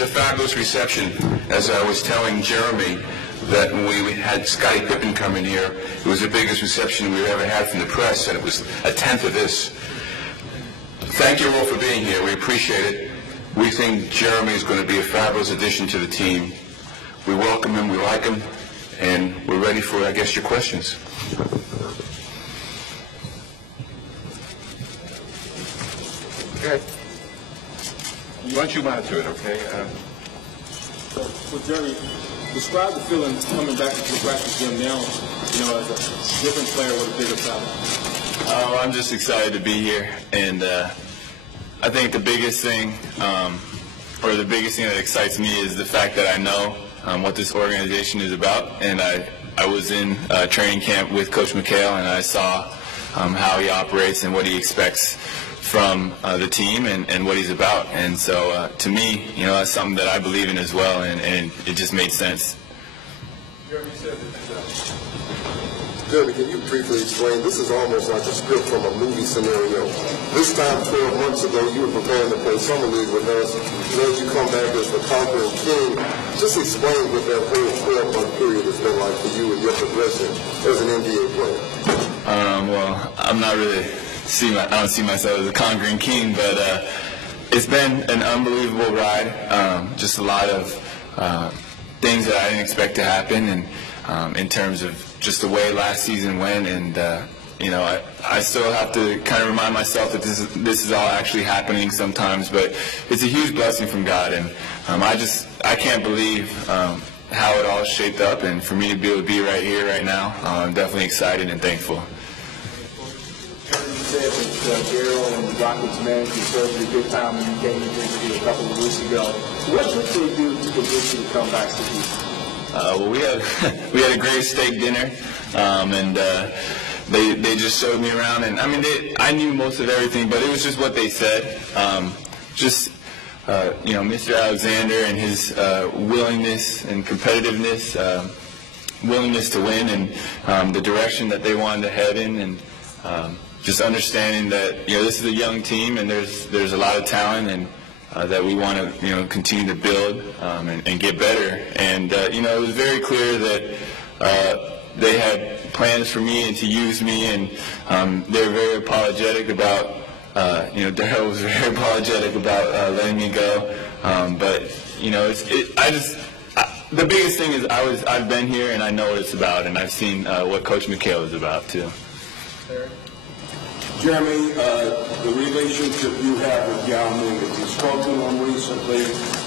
is a fabulous reception. As I was telling Jeremy, that when we had Scottie Pippen come in here, it was the biggest reception we've ever had from the press, and it was a tenth of this. Thank you all for being here. We appreciate it. We think Jeremy is going to be a fabulous addition to the team. We welcome him, we like him, and we're ready for, I guess, your questions. Okay. Why don't you monitor it, okay? So Jeremy, describe the feeling coming back into the practice gym now, as a different player with a bigger talent. I'm just excited to be here, and I think the biggest thing, or the biggest thing that excites me is the fact that I know what this organization is about, and I was in training camp with Coach McHale, and I saw how he operates and what he expects from the team and what he's about. And so to me, that's something that I believe in as well, and it just made sense. Jeremy said Jeremy, can you briefly explain, this is almost like a script from a movie scenario. This time 12 months ago, you were preparing to play summer league with us. Now you come back as the conquering king. Just explain what that whole 12-month period has been like for you and your progression as an NBA player. Well, I'm not really I don't see myself as a conquering king, but it's been an unbelievable ride. Just a lot of things that I didn't expect to happen, and in terms of just the way last season went, and I still have to kind of remind myself that this is all actually happening sometimes, but it's a huge blessing from God, and I can't believe how it all shaped up, and for me to be able to be right here right now, I'm definitely excited and thankful. You said that Daryl and the Rockets managed to serve you a good time when you came into a couple of weeks ago. What did they do to convince you to come back to Houston? Well, we had a great steak dinner, and they just showed me around, and I knew most of everything, but it was just what they said. Mr. Alexander and his willingness and competitiveness, willingness to win, and the direction that they wanted to head in, and just understanding that this is a young team, and there's a lot of talent, and that we want to continue to build and get better. And it was very clear that they had plans for me and to use me, and they're very apologetic about. Daryl was very apologetic about letting me go, but the biggest thing is I've been here and I know what it's about, and I've seen what Coach McHale is about too. Jeremy, the relationship you have with Yao Ming, that you spoke to him recently,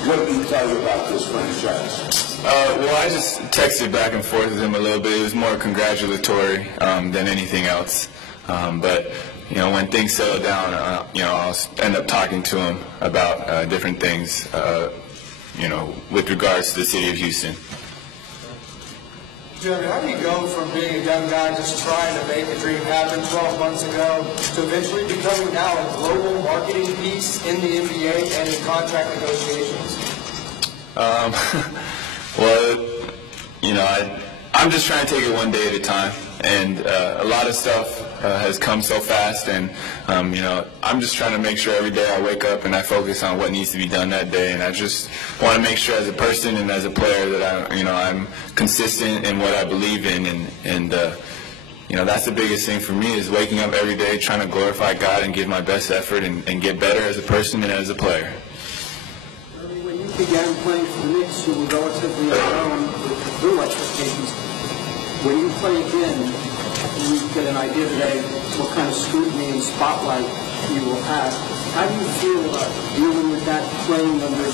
what did he tell you about this franchise? Well, I just texted back and forth with him a little bit. It was more congratulatory than anything else. But when things settle down, I'll end up talking to him about different things, with regards to the city of Houston. Jeremy, how do you go from being a young guy just trying to make a dream happen 12 months ago to eventually becoming now a global marketing piece in the NBA and in contract negotiations? I'm just trying to take it one day at a time, and a lot of stuff has come so fast, and I'm just trying to make sure every day I wake up and I focus on what needs to be done that day, and I just want to make sure as a person and as a player that I'm consistent in what I believe in, and that's the biggest thing for me, is waking up every day trying to glorify God and give my best effort and get better as a person and as a player. When you began playing for the Knicks, you were relatively unknown with little expectations. When you play again, you get an idea today what kind of scrutiny and spotlight you will have. How do you feel about dealing with that, playing under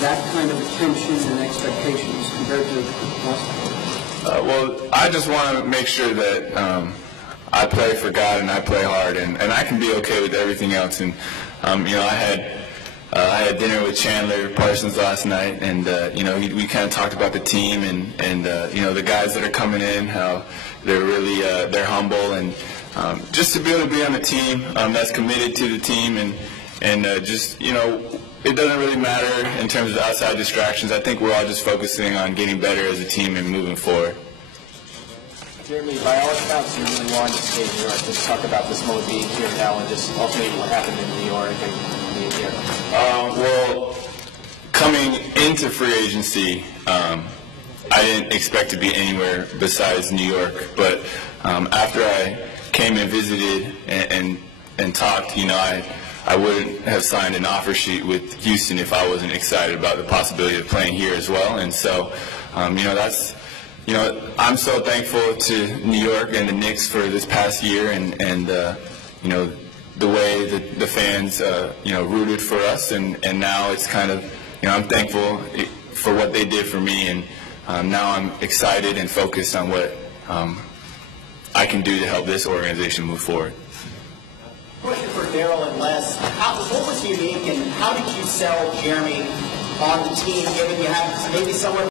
that kind of attention and expectations compared to last time? Well, I just want to make sure that I play for God and I play hard, and I can be okay with everything else. And I had dinner with Chandler Parsons last night, and we kind of talked about the team and the guys that are coming in, how they're really they're humble, and just to be able to be on a team that's committed to the team, and just it doesn't really matter in terms of outside distractions. I think we're all just focusing on getting better as a team and moving forward. Jeremy, by all accounts, you really wanted to stay in New York. Just talk about this mode being here now and just ultimately what happened in New York and being here. Well, coming into free agency, I didn't expect to be anywhere besides New York. But after I came and visited and talked, you know, I wouldn't have signed an offer sheet with Houston if I wasn't excited about the possibility of playing here as well. And so, you know, that's, you know, I'm so thankful to New York and the Knicks for this past year, and you know, the way that the fans, you know, rooted for us, and now it's kind of, you know, I'm thankful for what they did for me, and now I'm excited and focused on what I can do to help this organization move forward. Question for Daryl and Les. What was unique, and how did you sell Jeremy on the team, given you have maybe someone